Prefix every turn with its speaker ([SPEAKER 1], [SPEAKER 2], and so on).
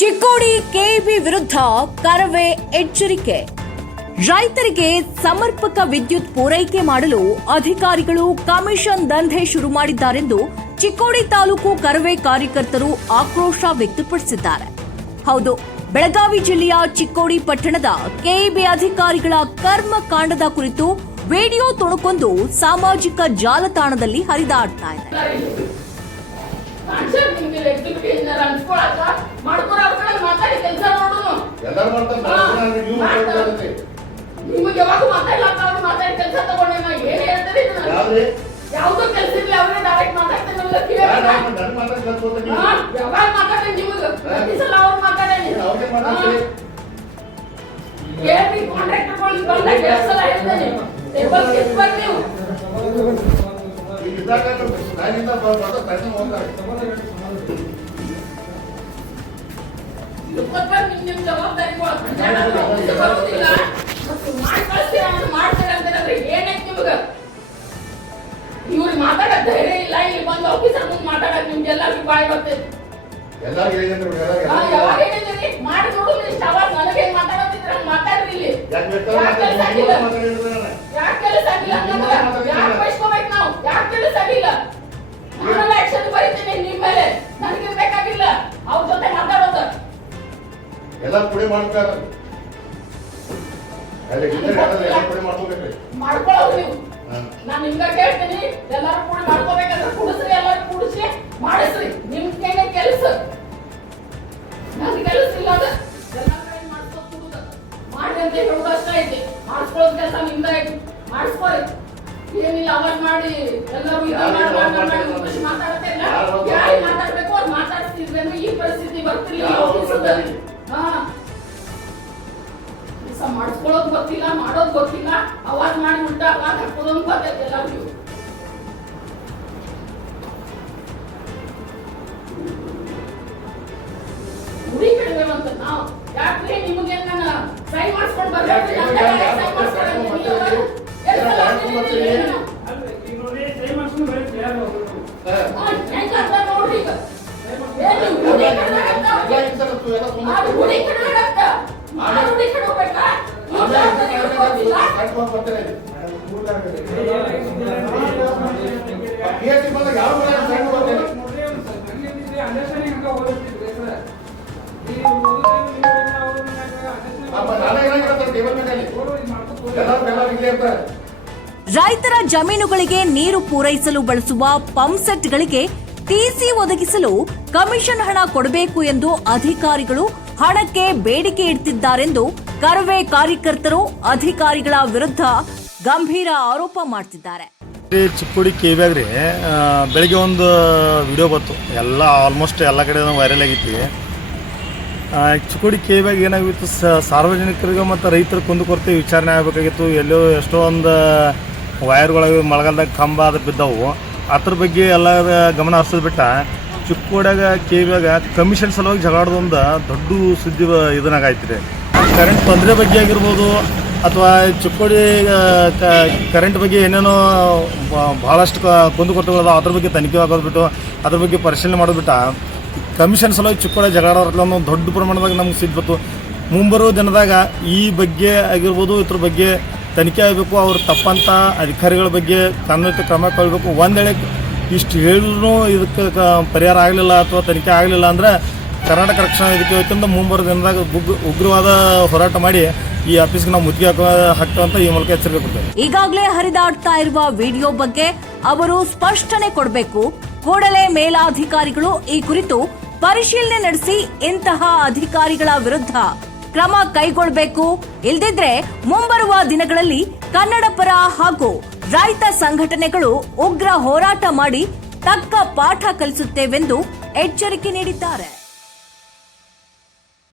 [SPEAKER 1] Chikkodi KEB ವಿರುದ್ಧ ಕರವೇ ಎಚ್ಚರಿಕೆ. ರೈತರಿಗೆ ಸಮರ್ಪಕ ವಿದ್ಯುತ್ ಪೂರೈಕೆ ಮಾಡಲು ಅಧಿಕಾರಿಗಳು ಕಮಿಷನ್ ದಂಧೆ ಶುರು ಮಾಡಿದ್ದಾರೆಂದು ಚಿಕ್ಕೋಡಿ ತಾಲೂಕು ಕರವೇ ಕಾರ್ಯಕರ್ತರು ಆಕ್ರೋಶ ವ್ಯಕ್ತಪಡಿಸಿದ್ದಾರೆ. ಹೌದು, ಬೆಳಗಾವಿ ಜಿಲ್ಲೆಯ ಚಿಕ್ಕೋಡಿ ಪಟ್ಟಣದ ಕೆಇಬಿ ಅಧಿಕಾರಿಗಳ ಕರ್ಮಕಾಂಡದ ಕುರಿತು ವಿಡಿಯೋ ತುಣುಕೊಂದು ಸಾಮಾಜಿಕ ಜಾಲತಾಣದಲ್ಲಿ ಹರಿದಾಡ್ತಾ ಇದೆ
[SPEAKER 2] ಕಾನ್ಸೆಪ್ಟ್ ನಿಮ್ಗೆ ಎಕ್ಸಿಕ್ಯೂಟಿವ್ ಇಂಜಿನಿಯರ್ ಅನ್ಸ್ಕೊಳಕ ಮಾಡ್ಕೊರ ಅವ್ರ ಕಡೆ ಮಾತಾಡಿ ಕೆಲಸ ಮಾಡೋನು
[SPEAKER 3] ಎಲ್ಲರೂ ಮಾಡ್ತಾರೆ ನೀವು ಮಾತಾಡ್ತಾರೆ
[SPEAKER 2] ನಿಮಗೆ ಯಾವಾಗ ಮಾತಾಡ್ಲಾಕ ಅವ್ರು ಮಾತಾಡಿ ಕೆಲಸ ತಗೊಂಡೆ ನಾ ಏನ್ ಹೇಳ್ತಾರೆ ಇದನ್ನ
[SPEAKER 3] ಯಾವ್ರಿ
[SPEAKER 2] ಯಾವ್ದೋ ಕೆಲಸ ಇಲ್ಲ ಅವ್ರೇ ಡೈರೆಕ್ಟ್ ಮಾತಾಡ್ತಾರೆ ನಮ್ಗೆ
[SPEAKER 3] ಯಾರು
[SPEAKER 2] ಕ್ಲಿಯರ್
[SPEAKER 3] ನನ್ನ ಮಾತಾಡ್ ಕಲ್ತ್ಕೊತ ನೀವು
[SPEAKER 2] ಯಾವಾಗ ಮಾತಾಡಿ ನಿಮಗೆ ಪ್ರತಿ ಸಲ ಅವ್ರು ಮಾತಾಡೇನಿ
[SPEAKER 3] ಏನ್ ಅವ್ರಿಗೆ ಮಾತಾಡ್ತೀರಿ
[SPEAKER 2] ಕೇಳಿ ಕಾಂಟ್ರಾಕ್ಟರ್ಗಳು ಬಂದಾಗ ಎಷ್ಟು ಸಲ ಹೇಳ್ತೇನೆ ಟೇಬಲ್ ಕಿತ್ಬೇಕು ನೀವು ಇವ್ರಿಗೆ ಮಾತಾಡಕ್ ಧೈರ್ಯ ಇಲ್ಲ ಇಲ್ಲಿ ಬಂದು ಆಫೀಸರ್ ಮುಂದೆ ಮಾತಾಡಕ್ ಬಾಯ್ ಬರ್ತೈತಿ.
[SPEAKER 3] ಎಲ್ಲಾರ್ಗೂ
[SPEAKER 2] ಹಾ,
[SPEAKER 3] ಎಲ್ಲಾರ್ಗೂ
[SPEAKER 2] ಯಾವಾಗ ಹೇಳಿದ್ರಿ ಮಾಡಿ ನೋಡು ಇಷ್ಟ ಅವಾಗ ನನಗೆ ಮಾತಾಡೋದಿದ್ರ ಮಾತಾಡ್ರಿ ಇಲ್ಲಿ.
[SPEAKER 3] ಯಾಕೆ
[SPEAKER 2] ಕೆಲ್ಸ ಆಗಿಲ್ಲ? ಯಾಕೆ ಕೆಲಸ ಆಗಿಲ್ಲ ಯಾಕೆ ನೀವು
[SPEAKER 3] ಮಾಡ್ತಾರ.
[SPEAKER 2] ನಾನು ನಿಮ್ಗ ಎಲ್ಲರೂ ಕೂಡ ಮಾಡ್ಕೋಬೇಕಂದ್ರೆ ಕುಡಿಸ್ರಿ ಎಲ್ಲರೂ ಕುಡಿಸಿ ಮಾಡಿಸ್ರಿ. ನಿಮ್ ಕೈಗೆ ಕೆಲಸ. ನನ್ ಕೆಲಸ ಇಲ್ಲ ಅದ ಮಾಡಿ ಅಂತ ಹೇಳೋದು ಅಷ್ಟ ಐತಿ. ಕೆಲಸ ನಿಮ್ದ ಐತಿ. ಮಾಡಿಸ್ಕೊರಿ ಏನಿಲ್ಲ ಅವಾಜ್ ಮಾಡಿ. ಎಲ್ಲರೂ? ಖುಷಿ ಮಾತಾಡ್ತಿಲ್ಲ
[SPEAKER 3] ಯಾರು
[SPEAKER 2] ಯಾರು ಮಾತಾಡ್ಬೇಕು ಅವ್ರು ಮಾತಾಡ್ತಿದ್ವಿ ಹಾಕೋದೊಂದು ಗೊತ್ತೈತೆ ಎಲ್ಲರಿಗೂ ಹುಡಿ ಕೇಳಬೇಕಂತ ನಾವು ಯಾಕ್ರಿ ನಿಮಗೆ ನನ್ನ ಸೈ ಮಾಡಿಸ್ಕೊಂಡು ಬರ್ಬೇಕು
[SPEAKER 1] ರೈತರ ಜಮೀನುಗಳಿಗೆ ನೀರು ಪೂರೈಸಲು ಬಳಸುವ ಪಂಪ್ಸೆಟ್ಗಳಿಗೆ ಟಿಸಿ ಒದಗಿಸಲು ಕಮಿಷನ್ ಹಣ ಕೊಡಬೇಕು ಎಂದು ಅಧಿಕಾರಿಗಳು ಹಣಕ್ಕೆ ಬೇಡಿಕೆ ಇಡ್ತಿದ್ದಾರೆಂದು ಕರವೇ ಕಾರ್ಯಕರ್ತರು ಅಧಿಕಾರಿಗಳ ವಿರುದ್ಧ ಗಂಭೀರ ಆರೋಪ ಮಾಡ್ತಿದ್ದಾರೆ.
[SPEAKER 4] ಚಿಕ್ಕೋಡಿ ಕೇಬ್ಯಾಗ ರೀ ಬೆಳಿಗ್ಗೆ ಒಂದು ವಿಡಿಯೋ ಬಂತು. ಎಲ್ಲ ಆಲ್ಮೋಸ್ಟ್ ಎಲ್ಲ ಕಡೆ ವೈರಲ್ ಆಗೈತಿ ಚಿಕ್ಕೋಡಿ ಕೇಬ್ಯಾಗ ಏನಾಗಿತ್ತು ಸಾರ್ವಜನಿಕರಿಗೆ ಮತ್ತು ರೈತರ ಕುಂದುಕೊರತೆ ವಿಚಾರಣೆ ಆಗಬೇಕಾಗಿತ್ತು. ಎಲ್ಲೋ ಎಷ್ಟೋ ಒಂದು ವೈರ್ಗಳಾಗಿ ಮಳೆಗಾಲದಾಗ ಕಂಬ ಅದು ಬಿದ್ದವು. ಅದ್ರ ಬಗ್ಗೆ ಎಲ್ಲ ಗಮನ ಹರಿಸೋದು ಬಿಟ್ಟ ಚಿಕ್ಕೋಡ್ಯಾಗ ಕೇಬ್ಯಾಗ ಕಮಿಷನ್ ಸಲುವಾಗಿ ಜಗಳಾಡ್ದೊಂದು ದೊಡ್ಡ ಸುದ್ದಿ ಇದನ್ನಾಗ ಆಯ್ತು ರೀ ಕರೆಂಟ್ ತೊಂದರೆ ಬಗ್ಗೆ ಆಗಿರ್ಬೋದು ಅಥವಾ ಚಿಕ್ಕೋಡಿ ಕರೆಂಟ್ ಬಗ್ಗೆ ಏನೇನೋ ಭಾಳಷ್ಟು ಕುಂದುಕೊರತೆಗಳದ ಅದ್ರ ಬಗ್ಗೆ ತನಿಖೆ ಆಗೋದು ಬಿಟ್ಟು ಅದ್ರ ಬಗ್ಗೆ ಪರಿಶೀಲನೆ ಮಾಡೋದು ಬಿಟ್ಟ ಕಮಿಷನ್ ಸಲುವಾಗಿ ಚಿಕ್ಕೋಡಿ ಜಗಳ ಒಂದು ದೊಡ್ಡ ಪ್ರಮಾಣದಾಗ ನಮ್ಗೆ ಸಿದ್ಬತ್ತು ಮುಂಬರುವ ದಿನದಾಗ ಈ ಬಗ್ಗೆ ಆಗಿರ್ಬೋದು, ಇದ್ರ ಬಗ್ಗೆ ತನಿಖೆ ಆಗಬೇಕು, ಅವ್ರು ತಪ್ಪಂತ ಅಧಿಕಾರಿಗಳ ಬಗ್ಗೆ ಕಾನೂನಿತ ಕ್ರಮ ಕೊಳ್ಬೇಕು ಒಂದೇಳೆ ಇಷ್ಟು ಹೇಳಿದ್ರು ಇದಕ್ಕೆ ಪರಿಹಾರ ಆಗಲಿಲ್ಲ ಅಥವಾ ತನಿಖೆ ಆಗಲಿಲ್ಲ ಅಂದ್ರೆ ಕರ್ನಾಟಕ ರಕ್ಷಣಾ ವೇದಿಕೆ ವತಿಯಿಂದ ಮುಂಬರುವ ದಿನದಾಗ ಉಗ್ರವಾದ ಹೋರಾಟ ಮಾಡಿ ಈ ಆಫೀಸ್ಗೆ ನಾವು ಮುತ್ತಿಗೆ ಹಾಕೋ ಅಂತ ಈ ಮೂಲಕ ಎಚ್ಚರಿಕೆ ಕೊಡ್ತೇವೆ.
[SPEAKER 1] ಈಗಾಗಲೇ ಹರಿದಾಡ್ತಾ ಇರುವ ವಿಡಿಯೋ ಬಗ್ಗೆ ಅವರು ಸ್ಪಷ್ಟನೆ ಕೊಡಬೇಕು. ಕೂಡಲೇ ಮೇಲಾಧಿಕಾರಿಗಳು ಈ ಕುರಿತು ಪರಿಶೀಲನೆ ನಡೆಸಿ ಇಂತಹ ಅಧಿಕಾರಿಗಳ ವಿರುದ್ಧ ಕ್ರಮ ಕೈಗೊಳ್ಳಬೇಕು ಇಲ್ದಿದ್ರೆ ಮುಂಬರುವ ದಿನಗಳಲ್ಲಿ ಕನ್ನಡ ಪರ ಹಾಗೂ ರೈತ ಸಂಘಟನೆಗಳು ಉಗ್ರ ಹೋರಾಟ ಮಾಡಿ ತಕ್ಕ ಪಾಠ ಕಲಿಸುತ್ತೇವೆಂದು ಎಚ್ಚರಿಕೆ ನೀಡಿದ್ದಾರೆ.